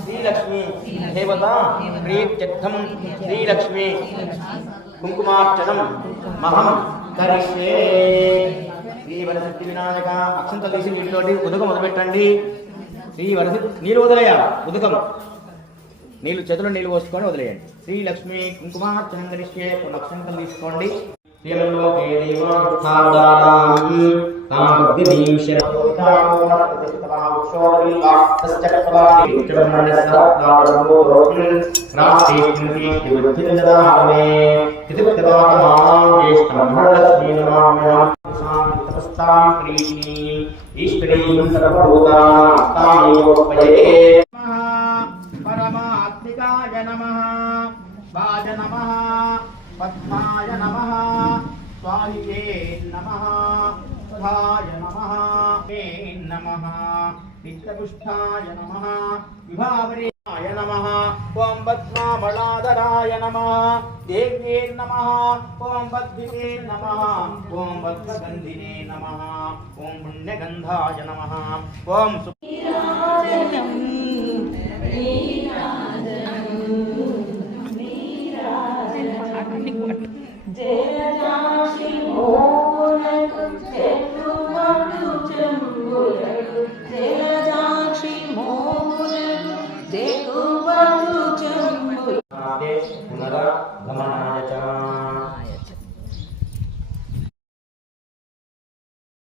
श्रीलक्ष्मी देवता प्रीत्यर्थम श्रीलक्ष्मी कुंकुमार्चनम महम करिष्ये श्री वरसिद्धि विनायक अक्षंतल तीसी नीटितोटी उदकं మొదలుపెట్టండి శ్రీ వరసిద్ధి నీళ్ళు వదిలేయాలి ఉదకం నీళ్ళు చేతుల్లో నీళ్ళు పోసుకొని వదిలేయండి శ్రీలక్ష్మి కుంకుమార్చనం కరిష్యే కొన్ని అక్షంతలు తీసుకోండి శ్రీలోకే దేవార్థాదానాం కామబుద్ధిదీం परमात्मिकाय नमः वाज नमः पद्माय नमः स्वाहिये नमः सुधाय नमः हे नमः नित्यपुष्टाय नमः विभावरेय नमः ओम पद्माबलाधराय नमः देव्ये नमः ओम पद्मिने नमः ओम पद्मगन्धिने नमः ओम पुण्यगन्धाय नमः ओम